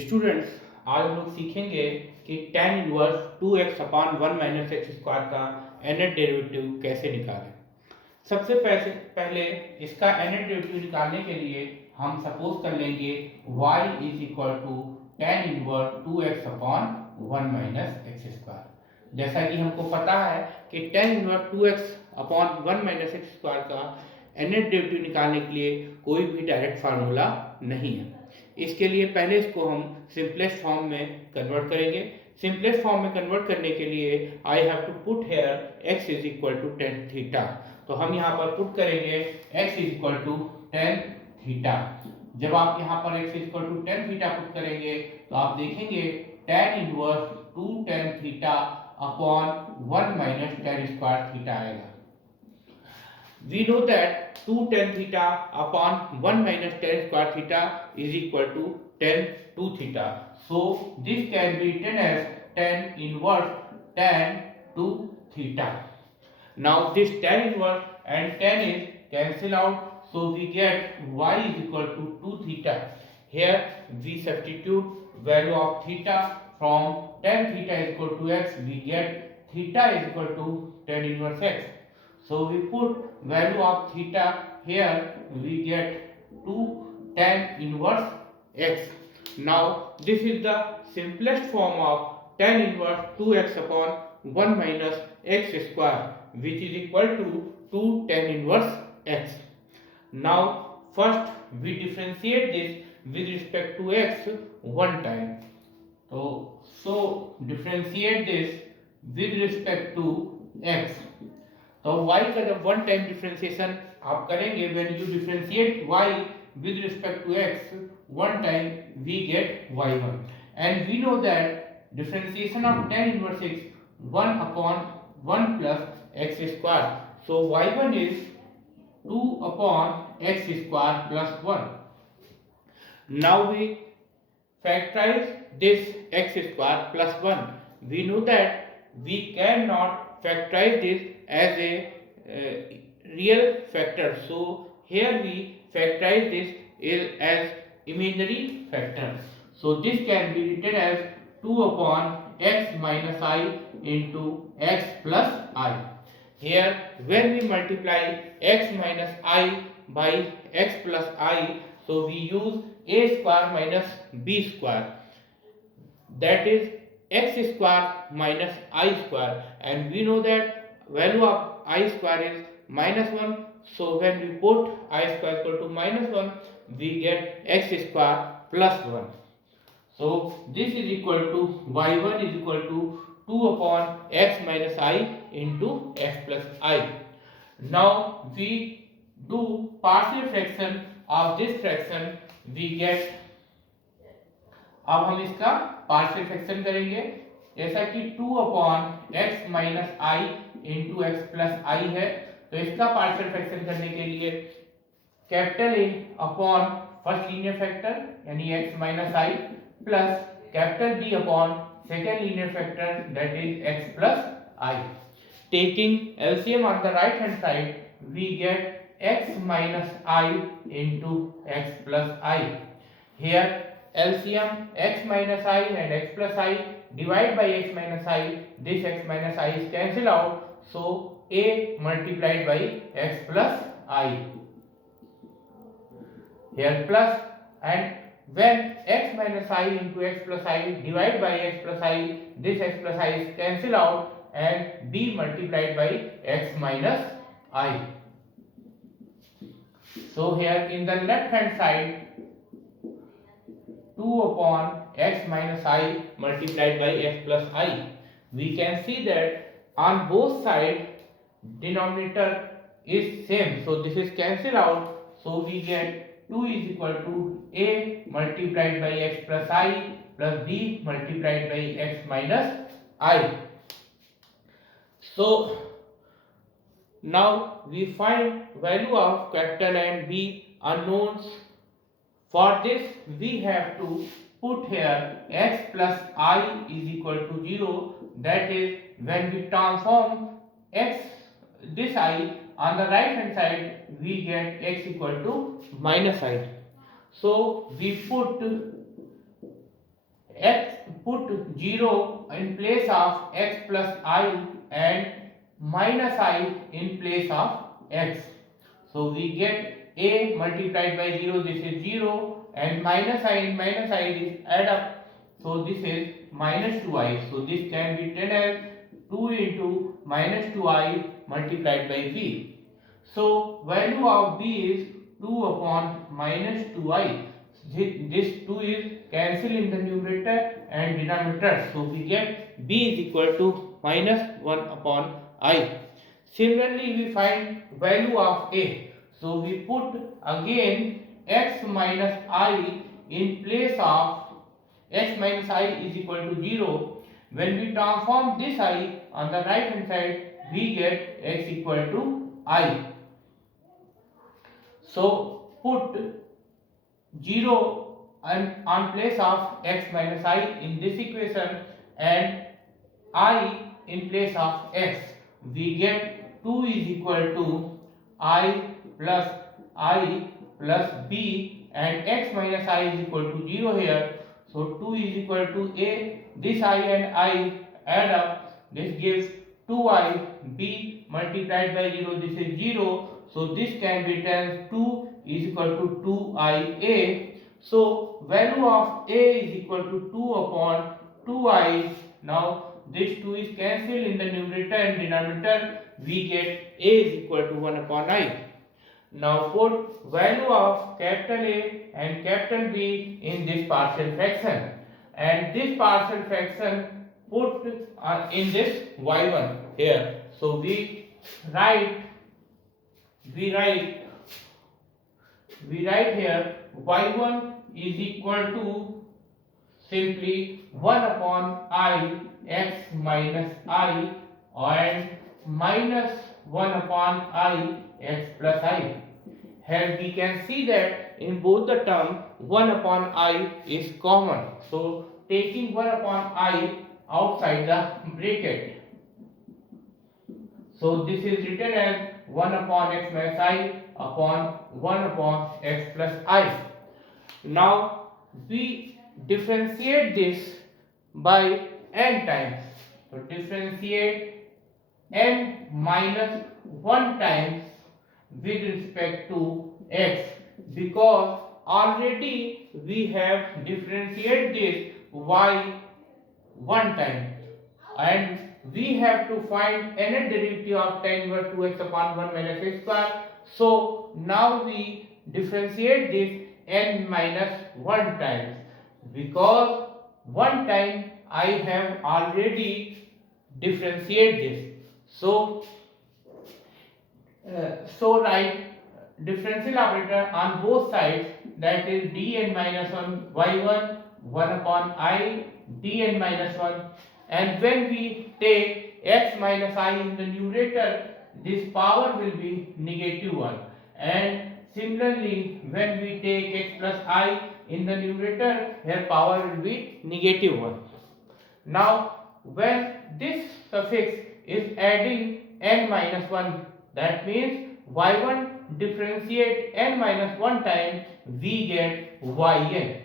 स्टूडेंट्स, आज हम लोग सीखेंगे कि tan inverse 2x upon 1 minus x square का nth डेरिवेटिव कैसे निकालें। सबसे पहले इसका nth डेरिवेटिव निकालने के लिए हम सपोज कर लेंगे y is equal to tan inverse 2x upon 1 minus x square. जैसा कि हमको पता है कि tan inverse 2x upon 1 minus x square का nth डेरिवेटिव निकालने के लिए कोई भी डायरेक्ट फार्मूला नहीं है। इसके लिए पहले इसको हम सिंपलेस्ट फॉर्म में कन्वर्ट करेंगे। सिंपलेस्ट फॉर्म में कन्वर्ट करने के लिए I have to put here x is equal to tan theta. तो हम यहाँ पर पुट करेंगे x is equal to tan theta. जब आप यहाँ पर x is equal to tan theta put करेंगे तो आप देखेंगे tan inverse two tan theta upon 1 minus tan square theta आएगा। We know that 2 tan theta upon 1 minus tan square theta is equal to tan 2 theta. So this can be written as tan inverse tan 2 theta. Now this tan inverse and tan is cancel out, so we get y is equal to 2 theta. Here we substitute value of theta from tan theta is equal to x, we get theta is equal to tan inverse x. So we put value of theta here, we get 2 tan inverse x. Now this is the simplest form of tan inverse 2x upon 1 minus x square, which is equal to 2 tan inverse x. Now first we differentiate this with respect to x one time. So differentiate this with respect to x. तो y का जब one time differentiation आप करेंगे, when you differentiate y with respect to x one time, we get y1 and we know that differentiation of tan inverse x 1 upon 1 plus x square, so y1 is 2 upon x square plus 1. Now we factorize this x square plus 1. We know that we cannot factorize this as a real factor, so here we factorize this as imaginary factor. So this can be written as 2 upon x minus I into x plus I. Here when we multiply x minus I by x plus I, so we use a square minus b square, that is x square minus I square, and we know that value of I square is minus 1, so when we put I square equal to minus 1, we get x square plus 1. So this is equal to y1 is equal to 2 upon x minus I into x plus I. Now we do partial fraction of this fraction, we get, अब हम इसका partial fraction करेंगे, जैसा कि 2 upon x minus I into x plus I है, तो इसका partial fraction करने के लिए capital A upon first linear factor यानी x minus I plus capital B upon second linear factor that is x plus I. Taking LCM on the right hand side, we get x minus I into x plus I. Here LCM x minus I and x plus I divide by x minus I. This x minus I is cancelled out, so a multiplied by x plus I. Here plus, and when x minus I into x plus I divided by x plus I, this x plus I is cancelled out and b multiplied by x minus I. So here in the left hand side, 2 upon x minus I multiplied by x plus I, we can see that on both sides denominator is same, so this is cancelled out, so we get 2 is equal to a multiplied by x plus I plus b multiplied by x minus I. So now we find value of capital and B unknowns. For this we have to put here x plus I is equal to 0, that is when we transform x this I on the right hand side, we get x equal to minus I. So we put put 0 in place of x plus I and minus I in place of x. So we get a multiplied by 0, this is 0, and minus I in minus I is add up. So this is minus 2i. So this can be written as 2 into minus 2i multiplied by b. So value of b is 2 upon minus 2i. This 2 is cancelled in the numerator and denominator. So we get b is equal to minus 1 upon I. Similarly, we find value of a. So we put again x minus I in place of x minus I is equal to 0. When we transform this I on the right hand side, we get x equal to I. So put 0 on place of x minus I in this equation and I in place of x. We get 2 is equal to I plus b, and x minus I is equal to 0 here. So 2 is equal to a. This I and I add up. This gives 2i. b multiplied by 0. This is 0. So this can be written 2 is equal to 2ia. So value of a is equal to 2 upon 2i. Now this 2 is cancelled in the numerator and denominator. We get a is equal to 1 upon I. Now put value of capital A and capital B in this partial fraction, and this partial fraction put in this y1 here. So we write here y1 is equal to simply 1 upon I x minus I and minus 1 upon I x plus I. Here we can see that in both the term 1 upon I is common. So taking 1 upon I outside the bracket. So this is written as 1 upon x minus I upon 1 upon x plus I. Now we differentiate this by n times. So differentiate n minus 1 times with respect to x, because already we have differentiated this y 1 time and we have to find any derivative of tan inverse 2x upon 1 minus x square. So now we differentiate this n minus 1 times, because 1 time I have already differentiated this. So write differential operator on both sides, that is dn minus 1 y1 1 upon I dn minus 1, and when we take x minus I in the numerator, this power will be negative 1, and similarly when we take x plus I in the numerator, here power will be negative 1. Now when this suffix is adding n minus 1, that means y1 differentiate n minus 1 time, we get yn.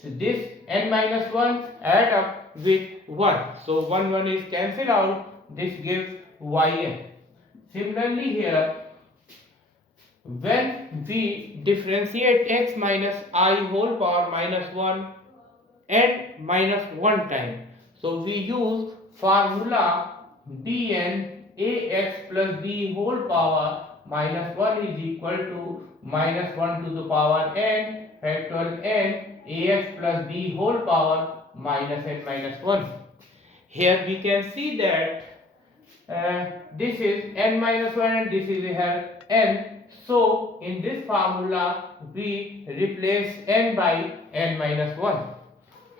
So this n minus 1 add up with 1. So 1 is cancelled out, this gives yn. Similarly here, when we differentiate x minus I whole power minus 1 n minus 1 time, so we use formula dn ax plus b whole power minus 1 is equal to minus 1 to the power n factorial n ax plus b whole power minus n minus 1. Here we can see that this is n minus 1 and this is here n. So in this formula we replace n by n minus 1.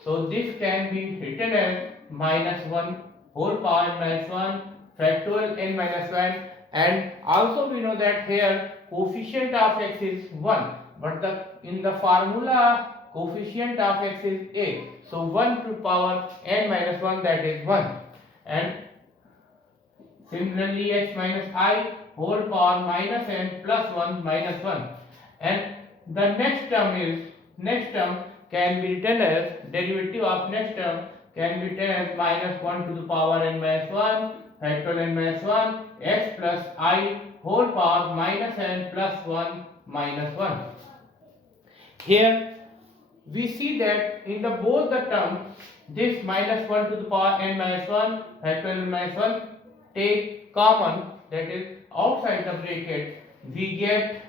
So this can be written as minus 1 whole power n minus 1 factorial n minus 1, and also we know that here coefficient of x is 1, but in the formula coefficient of x is a. So 1 to power n minus 1, that is 1, and similarly x minus I whole power minus n plus 1 minus 1, and the next term can be written as derivative of next term can be written as minus 1 to the power n minus 1 factorial n minus 1 x plus I whole power minus n plus 1 minus 1. Here we see that in the both the term this minus 1 to the power n minus 1 factorial n minus 1 take common, that is outside the bracket we get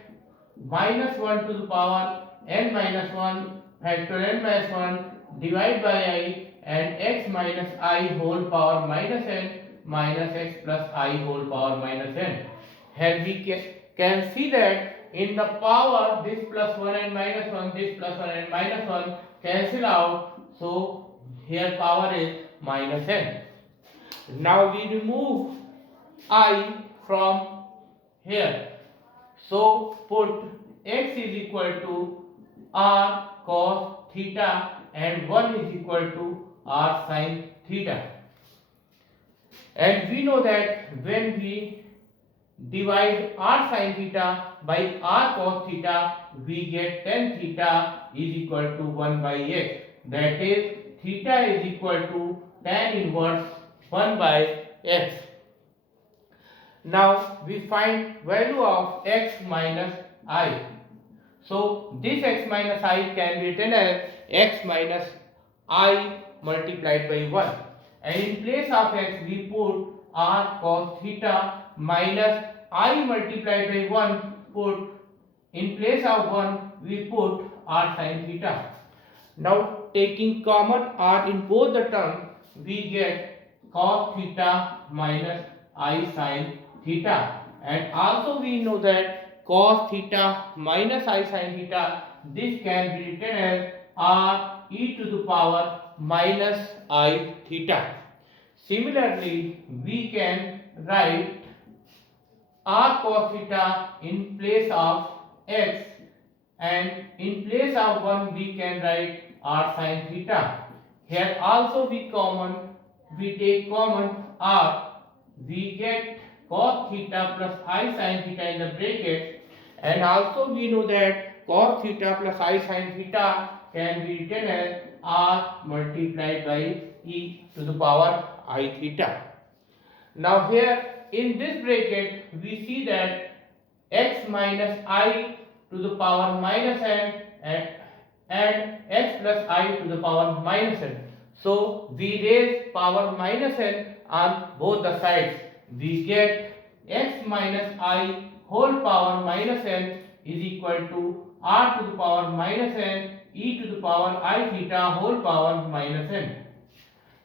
minus 1 to the power n minus 1 factorial n minus 1 divided by I and x minus I whole power minus n minus x plus I whole power minus n. Here we can see that in the power this plus 1 and minus 1, this plus 1 and minus 1 cancel out, so here power is minus n. Now we remove I from here, so put x is equal to r cos theta and 1 is equal to r sin theta. And we know that when we divide r sin theta by r cos theta, we get tan theta is equal to 1 by x. That is, theta is equal to tan inverse 1 by x. Now we find value of x minus I. So this x minus I can be written as x minus I multiplied by 1. And in place of x we put r cos theta minus I multiplied by 1, put in place of 1 we put r sin theta. Now taking common r in both the terms we get cos theta minus I sin theta, and also we know that cos theta minus I sin theta, this can be written as r e to the power minus I theta. Similarly, we can write r cos theta in place of x, and in place of 1 we can write r sin theta. Here also we take common r, we get cos theta plus I sin theta in the bracket, and also we know that cos theta plus I sin theta can be written as r multiplied by e to the power I theta. Now here in this bracket we see that x minus I to the power minus n and x plus I to the power minus n. So we raise power minus n on both the sides. We get x minus I whole power minus n is equal to r to the power minus n e to the power I theta whole power minus n.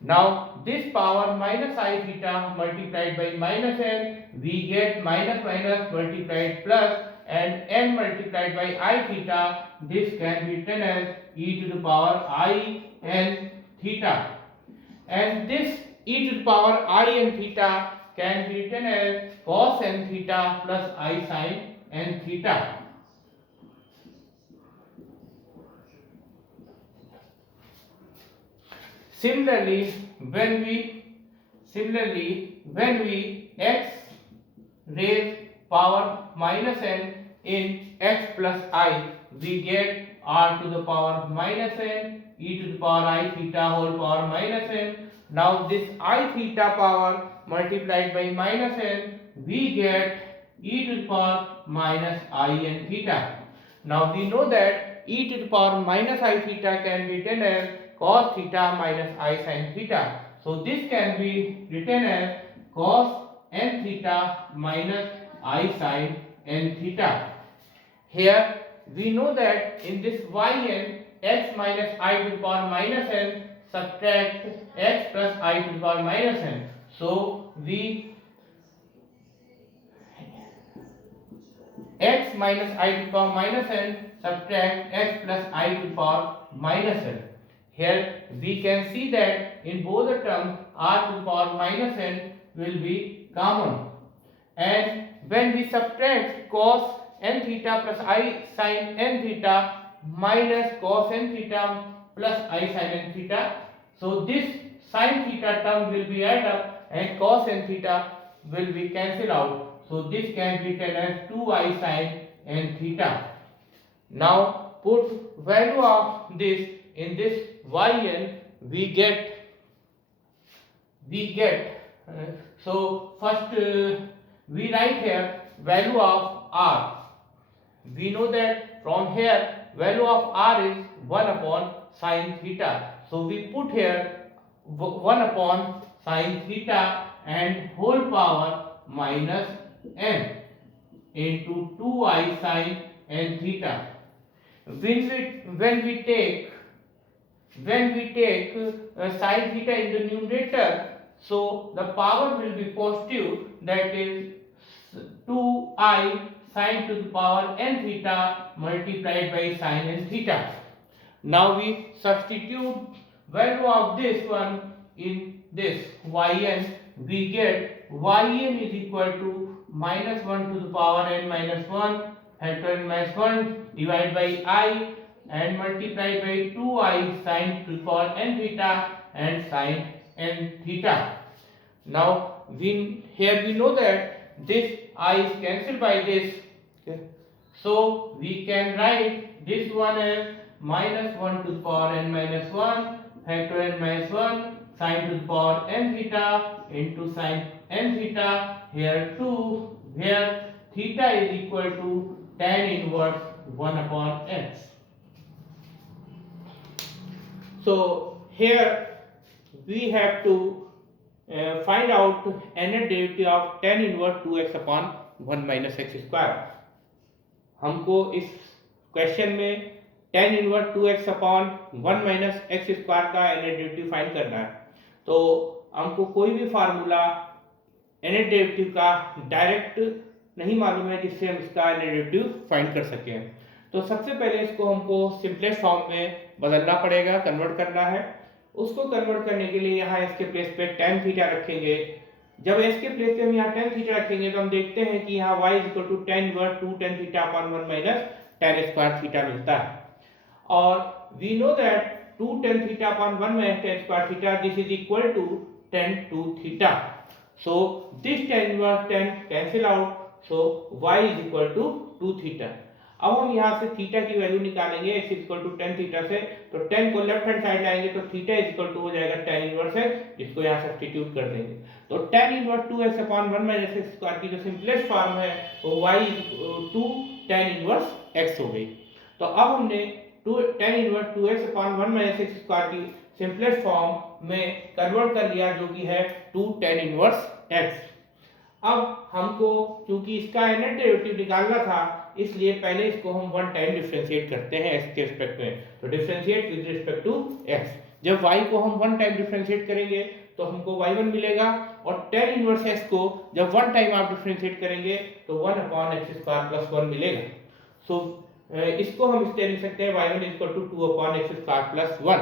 Now this power minus I theta multiplied by minus n, we get minus minus multiplied plus, and n multiplied by I theta, this can be written as e to the power I n theta, and this e to the power I n theta can be written as cos n theta plus I sin n theta. Similarly, when we x raise power minus n in x plus I, we get r to the power minus n e to the power I theta whole power minus n. Now this I theta power multiplied by minus n, we get e to the power minus I n theta. Now we know that e to the power minus I theta can be written as cos theta minus I sin theta. So this can be written as cos n theta minus I sin n theta. Here we know that in this yn, x minus I to the power minus n subtract x plus I to the power minus n. So we x minus I to the power minus n subtract x plus I to the power minus n. Here we can see that in both the terms r to the power minus n will be common, and when we subtract cos n theta plus I sin n theta minus cos n theta plus I sin n theta, so this sin theta term will be added up and cos n theta will be cancelled out. So this can be written as 2I sin n theta. Now put value of this in this yn we get so first we write here value of r. We know that from here value of r is 1 upon sine theta. So we put here 1 upon sine theta and whole power minus n into 2i sine n theta. When we take sine theta in the numerator, so the power will be positive, that is 2i sine to the power n theta multiplied by sine n theta. Now we substitute value of this one in this yn. We get yn is equal to minus 1 to the power n minus 1 factor n minus 1 divided by I and multiplied by 2i sine to the power n theta and sine n theta. Now we know that this I is cancelled by this. Okay. So we can write this one as minus 1 to the power n minus 1 factor n minus 1 sine to the power n theta into sine n theta, here 2, where theta is equal to tan inverse 1 upon x. So here we have to find out nth derivative of tan inverse 2x upon 1 minus x square. हमको इस क्वेश्चन में tan inverse 2x upon 1 minus x square का nth derivative find करना है। तो हमको कोई भी फार्मूला nth डेरिवेटिव का डायरेक्ट नहीं मालूम है जिससे हम इसका nth डेरिवेटिव फाइंड कर सकें। तो सबसे पहले इसको हमको सिंपलेस्ट फॉर्म में बदलना पड़ेगा, कन्वर्ट करना है। उसको कन्वर्ट करने के लिए यहाँ इसके प्लेस पे tan थीटा रखेंगे। जब इसके प्लेस पे हम यहाँ tan थीटा रखेंगे तो हम देखते हैं कि यहाँ y equal to tan inverse 2 tan theta upon 1 minus tan square theta मिलता है। और we know that 2 tan theta upon 1 minus tan square theta, this is equal to tan 2 theta. So this tan inverse tan cancel out, so y is equal to 2 theta. अब हम यहाँ से थीटा की value निकालेंगे x equal to tan theta से, तो tan को left hand side लाएंगे तो थीटा इज इक्वल टू हो जाएगा tan इनवर्स x, जिसको यहाँ सब्स्टिट्यूट कर देंगे। तो tan inverse 2x upon 1 minus x square की जो सिंपलेस्ट फॉर्म है वो y 2 tan इनवर्स x हो गई। तो अब हमने tan inverse 2x upon 1 minus x square की सिंपलेस्ट फॉर्म में कन्वर्ट कर लिया, जो कि है 2 tan इनवर्स x। अब हमको क्योंकि इसका nth डेरिवेटिव निकालना था, इसलिए पहले इसको हम 1 टाइम डिफरेंशिएट करते हैं x के रिस्पेक्ट में। तो differentiate with respect to x। जब y को हम 1 टाइम डिफरेंशिएट करेंगे तो हमको y1 मिलेगा, और tan इनवर्स x को जब 1 टाइम आप डिफरेंशिएट करेंगे तो 1 अपॉन x स्क्वायर प्लस 1 मिलेगा। सो इसको हम इस तरह लिख सकते हैं y1 equal to 2 upon x square plus 1।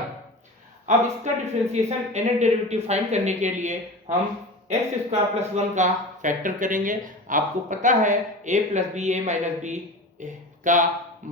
अब इसका डिफरेंशिएशन nth डेरिवेटिव फाइंड करने के लिए हम x स्क्वायर प्लस 1 का फैक्टर करेंगे। आपको पता है a plus B A minus B का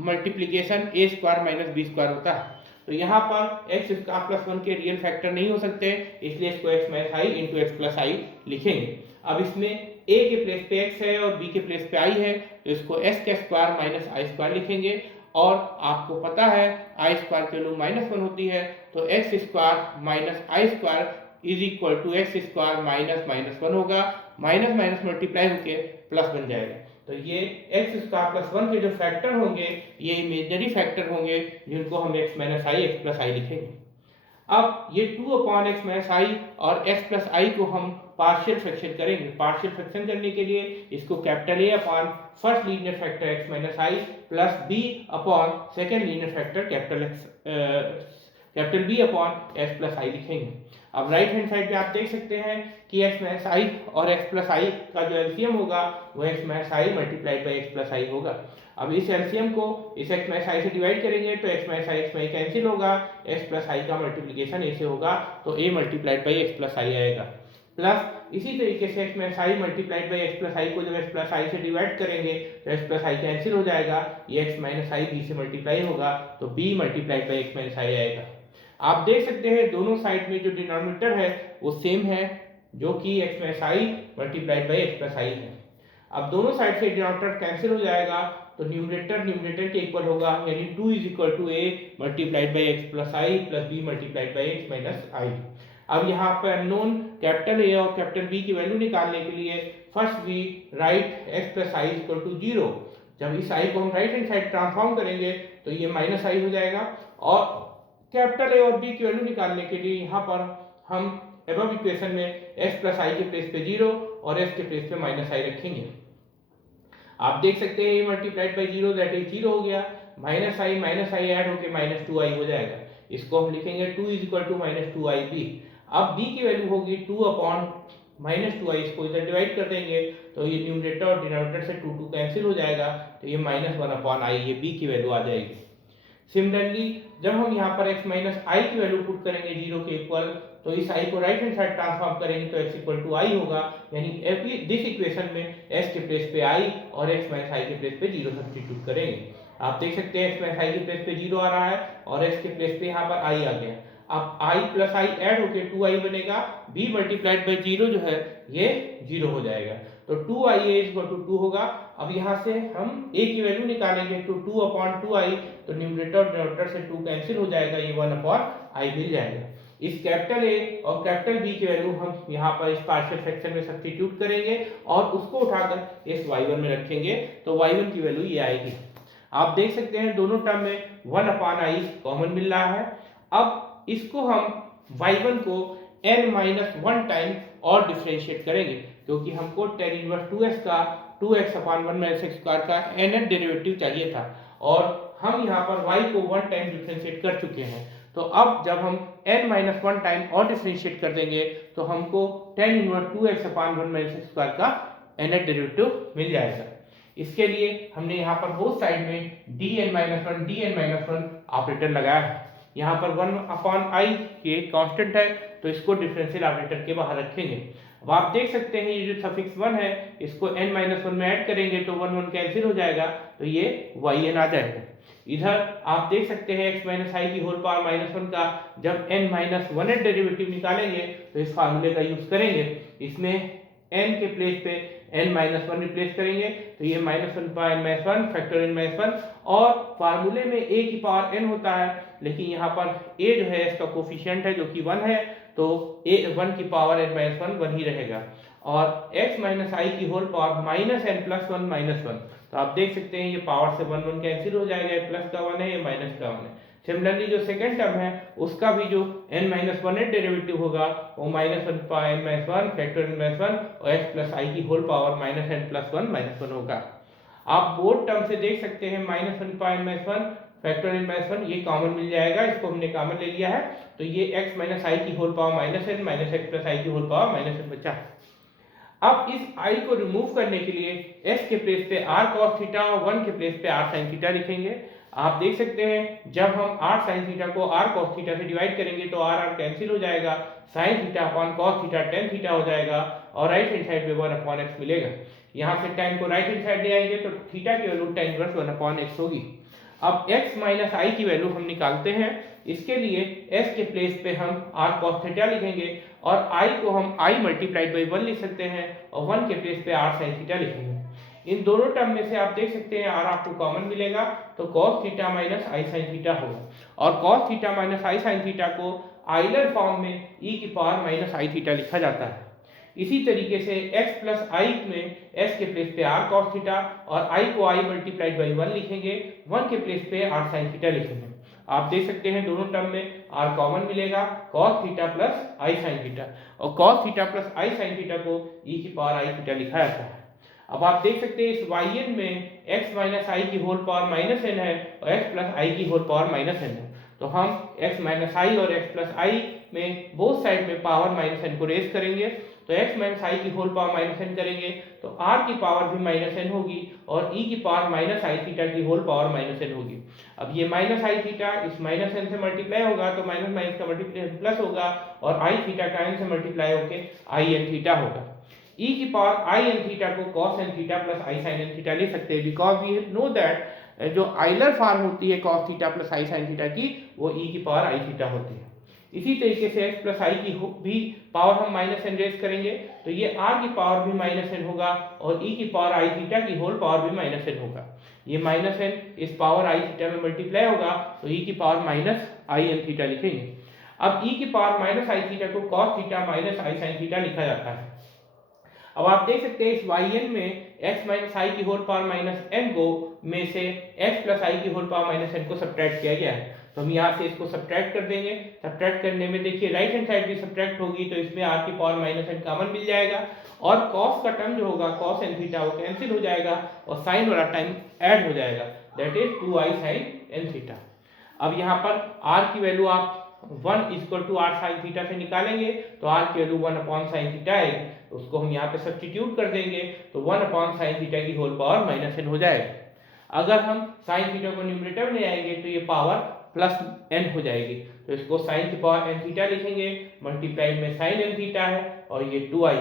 multiplication a square minus B square होता है। तो यहाँ पर x स्क्वायर प्लस 1 के रियल फैक्टर नहीं हो सकते, इसलिए इसको x minus I into x plus I लिखेंगे। अब इसमें a के प्लेस पे x है और b के प्लेस पे i है, तो इसको s का स्क्वायर माइनस आई स्क्वायर लिखेंगे। और आपको पता है आई स्क्वायर की वैल्यू -1 होती है, तो x square minus i square is equal to x square minus -1 होगा, माइनस माइनस मल्टीप्लाई होके प्लस बन जाएगा। तो ये x स्क्वायर प्लस 1 के जो फैक्टर होंगे ये इमेजिनरी फैक्टर होंगे, जिनको हम x minus I x plus I लिखेंगे। अब ये 2 अपॉन एक्स माइनस आई और x प्लस आई को हम पार्शियल फ्रैक्शन करेंगे। पार्शियल फ्रैक्शन करने के लिए इसको capital A upon first linear factor x minus I plus b upon second linear factor capital B upon x plus I लिखेंगे। अब राइट हैंड साइड पे आप देख सकते हैं कि x माइनस आई और x प्लस आई का जो एलसीएम होगा वो x minus I multiplied by x plus I होगा। अब इस एलसीएम को इस x माइनस आई से डिवाइड करेंगे तो x माइनस आई x में कैंसिल होगा, x प्लस आई का मल्टीप्लिकेशन a से होगा तो a multiplied by x plus I आएगा। प्लस इसी तरीके से x minus I multiplied by x plus I को जब x प्लस आई से डिवाइड करेंगे तो x प्लस आई कैंसिल हो जाएगा, ये x माइनस आई b से मल्टीप्लाई होगा तो b multiplied by x minus I आएगा। आप देख सकते हैं दोनों साइड में जो डिनोमिनेटर है वो सेम है, जो कि x minus I multiplied by x plus I है। अब दोनों साइड से डिनोमिनेटर कैंसिल हो जाएगा तो न्यूमरेटर के इक्वल होगा, यानी 2 is equal to a multiplied by x plus I plus B multiplied by x minus I. अब यहाँ पर अननोन कैपिटल ए और कैपिटल बी की वैल्यू निकालने के लिए first we write x plus i equal to 0। जब इस आई को हम राइट हैंड साइड ट्रांसफॉर्म करेंगे तो ये माइनस आई हो जाएगा, और कैपिटल ए और बी की वैल्यू निकालने के लिए यहाँ पर हम एबव इक्वेशन में x प्लस आई के प्लेस पे 0 और s के प्लेस पे माइनस आई रखेंगे। आप देख सकते हैं ये मल्टीप्लाइड बाई 0 दैट इज 0 हो गया, माइनस आई ऐड होके माइनस 2i हो जाएगा। इसको हम लिखेंगे 2 is equal to minus 2ib। अब b की वैल्यू होगी 2 अपॉन माइनस 2i, इसको इधर डिवाइड कर देंगे तो ये न्यूमरेटर और डिनोमिनेटर से 2 कैंसिल हो जाएगा, तो ये माइनस 1 अपॉन आई, ये b की वैल्यू आ जाएगी। सिमिलरली जब हम यहाँ पर x माइनस आई की वैल्यू पुट करेंगे 0 के इक्वल, तो इस i को राइट हैंड साइड ट्रांसफॉर्म करेंगे तो x इक्वल टू आई होगा, यानी दिस इक्वेशन में s के प्लेस पे i और x माइनस आई के प्लेस पे 0 सब्स्टिट्यूट करेंगे। आप देख सकते हैं x माइनस आई के प्लेस पे 0 आ रहा है और s के प्लेस पे यहाँ पर i आ गया। अब i प्लस आई ऐड होके 2i बनेगा, b मल्टीप्लाइड बाई 0 जो है ये 0 हो जाएगा, तो 2ia इक्वल टू 2 होगा। अब यहाँ से हम a की वैल्यू निकालेंगे तो 2 अपॉन 2i, तो न्यूमरेटर और डिनोमिनेटर से 2 कैंसिल हो जाएगा, ये 1 अपॉन i मिल जाएगा। इस कैपिटल A और कैपिटल B की वैल्यू हम यहाँ पर इस पार्शियल फ्रैक्शन में सब्स्टिट्यूट करेंगे और उसको उठाकर इस y1 में रखेंगे, तो y1 की वैल्यू ये आएगी। आप देख सकते हैं दोनों टर्म में 1 अपॉन i कॉमन मिल रहा है। अब इसको हम y1 को n-1 टाइम और डिफरेंशिएट करेंगे, क्योंकि हमको tan इनवर्स 2x का 2x upon 1 minus x square का nth डेरिवेटिव चाहिए था, और हम यहाँ पर y को 1 टाइम डिफरेंशिएट कर चुके हैं। तो अब जब हम n-1 टाइम और डिफरेंशिएट कर देंगे तो हमको tan inverse 2x upon 1 minus x square का nth डेरिवेटिव मिल जाएगा। इसके लिए हमने यहाँ पर बोथ साइड में dn-1 ऑपरेटर लगाया है। यहाँ पर 1 अपॉन i ये कांस्टेंट है, तो इसको डिफरेंशियल ऑपरेटर के बाहर रखेंगे। अब आप देख सकते हैं ये जो सफिक्स 1 है इसको n-1 में ऐड करेंगे तो 1 कैंसिल हो जाएगा, तो ये yn आ जाएगा। इधर आप देख सकते हैं x माइनस आई की होल पावर माइनस 1 का जब n-1 डेरिवेटिव निकालेंगे तो इस फार्मूले का यूज करेंगे। इसमें n के प्लेस पे n-1 रिप्लेस करेंगे, तो ये -1/n-1 फैक्टर n-1, और फार्मूले में a की पावर n होता है, लेकिन यहाँ पर a जो है इसका कोफिशिएंट है जो कि 1 है, तो a 1 की पावर n-1 1 ही रहेगा, और x माइनस आई की होल पावर -n+1 तो आप देख सकते हैं ये पावर से 1 कैंसिल हो जाएगा, ये प्लस का 1 है ये माइनस का 1 है। सिमिलरली जो सेकंड टर्म है उसका भी जो n-1 डेरिवेटिव होगा वो -1/n-1 फैक्टर n-1 और x प्लस आई की होल पावर -n+1 होगा। आप बोथ टर्म से देख सकते हैं -1/n-1 फैक्टर n-1 ये कॉमन मिल जाएगा, इसको हमने कॉमन ले लिया है, तो ये x माइनस आई की whole power -n minus x plus I की होल पावर -n बचा। अब इस i को रिमूव करने के लिए s के प्लेस पे r cos थीटा और 1 के प्लेस पे r sin थीटा लिखेंगे। आप देख सकते हैं जब हम r sin थीटा को r cos थीटा से डिवाइड करेंगे तो r कैंसिल हो जाएगा, sin theta upon cos theta tan theta हो जाएगा, और राइट हैंड साइड पे 1 अपॉन x मिलेगा। यहाँ से tan को राइट हैंड साइड ले आएंगे तो थीटा की value tan inverse 1 upon x होगी। अब x माइनस आई की वैल्यू हम निकालते हैं, इसके लिए s के प्लेस पे हम r cos थीटा लिखेंगे और i को हम i मल्टीप्लाइड बाई 1 लिख सकते हैं और 1 के प्लेस पे r sin थीटा लिखेंगे। इन दोनों टर्म में से आप देख सकते हैं r आपको कॉमन मिलेगा, तो cos theta minus i sin theta होगा, और cos theta minus i sin theta को आइलर फॉर्म में e की पावर माइनस i थीटा लिखा जाता है। इसी तरीके से x प्लस आई में s के प्लेस पे r cos थीटा और i को i मल्टीप्लाइड बाई 1 लिखेंगे, 1 के प्लेस पे r sin थीटा लिखेंगे। आप देख सकते हैं दोनों टर्म में r कॉमन मिलेगा, cos theta plus i sin theta, और cos theta plus i sin theta को e की पावर i थीटा लिखा जाता है। अब आप देख सकते हैं इस yn में x माइनस आई की होल पावर माइनस n है और x प्लस आई की होल पावर माइनस n है, तो हम x माइनस आई और x प्लस आई में बोथ साइड में पावर माइनस n को रेज करेंगे, तो x माइनस आई की होल पावर माइनस n करेंगे तो r की पावर भी माइनस n होगी और e की पावर माइनस आई थीटा की होल पावर माइनस n होगी। अब ये माइनस आई थीटा इस माइनस n से मल्टीप्लाई होगा तो माइनस माइनस का मल्टीप्लिकेशन प्लस होगा और आई थीटा का n से मल्टीप्लाई होके आई एन थीटा होगा। e की पावर आई एन थीटा को cos n थीटा प्लस आई sin n थीटा ले सकते हैं, बिकॉज वी नो दैट जो आइलर फॉर्म होती है cos थीटा प्लस आई sin थीटा की वो e की पावर आई थीटा होती है। इसी तरीके से x प्लस आई की भी पावर हम माइनस n रेज करेंगे तो ये r की पावर भी माइनस n होगा और e की पावर आई थीटा की होल पावर भी माइनस n होगा। ये माइनस एन इस पावर आई थीटा में मल्टीप्लाई होगा तो ई की power minus i n theta लिखेंगे। अब ई की पावर माइनस आई थीटा को cos theta minus i sine theta लिखा जाता है। अब आप देख सकते हैं इस वाई एन में x माइनस आई की होल पावर माइनस एन को में से x प्लस आई की होल पावर माइनस एन को सब्ट्रैक्ट किया गया है, तो हम यहाँ से इसको सब्ट्रैक्ट कर देंगे। सब्ट्रैक्ट करने में देखिए राइट हैंड साइड भी सब्ट्रैक्ट होगी तो इसमें r की पावर माइनस एन कॉमन मिल जाएगा और cos का टर्म जो होगा cos एन थीटा वो कैंसिल हो जाएगा और साइन वाला टाइम ऐड हो जाएगा, that is 2i sin n theta. अब यहाँ पर r की वैल्यू आप 1 equal to r sine theta से निकालेंगे तो r की वैल्यू 1 अपॉन साइन थीटा आएगी, तो उसको हम यहाँ पे सब्स्टिट्यूट कर देंगे तो 1 अपॉन साइन थीटा की होल पावर माइनस एन हो जाएगा। अगर हम साइन थीटा को न्यूमरेटर में ले आएंगे तो ये पावर प्लस एन हो जाएगी, तो इसको साइन की पावर एन थीटा लिखेंगे, मल्टीप्लाइड में साइन एन थीटा है और ये 2i।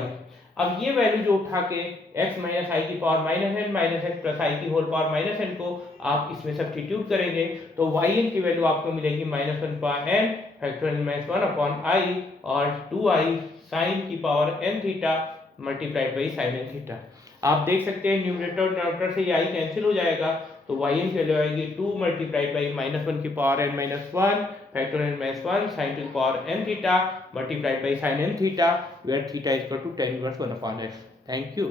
अब ये वैल्यू जो उठा के x माइनस आई की power minus n minus x plus I की होल पावर माइनस एन को आप इसमें सब्स्टिट्यूट करेंगे तो वाई एन की वैल्यू आपको मिलेगी minus one power n factorial minus 1 upon i और 2i साइन की power n theta multiplied by sine n theta. आप देख सकते हैं न्यूमरेटर और डिनोमिनेटर से ये आई कैंसिल हो जाएगा तो वाई एन की वैल्यू आएगी 2 मल्टीप्लाइड बाई माइनस 1 की power n minus 1 factorial minus 1 sine to the power n theta multiplied by sine n theta where theta is equal to tan inverse 1 upon x। Thank you.